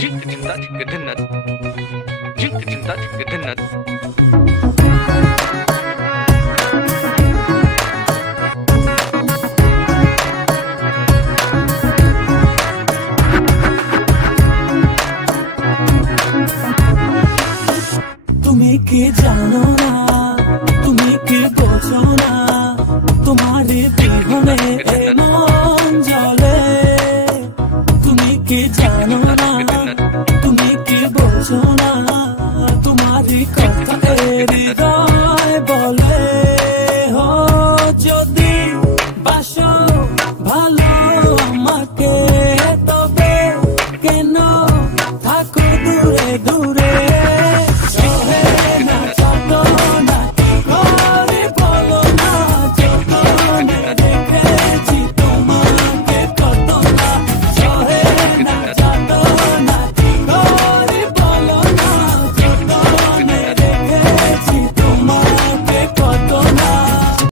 তুমি কি জানো না, তুমি কি বোঝো না, তোমারে বিহনে মন জ্বলে। তুমি কি জানো না, তুমি কি বোঝো না, তোমারই কথা হৃদয় বলে। হো যদি বাসো ভালো আমাকে, তবে কেন থাকো দূরে দূরে।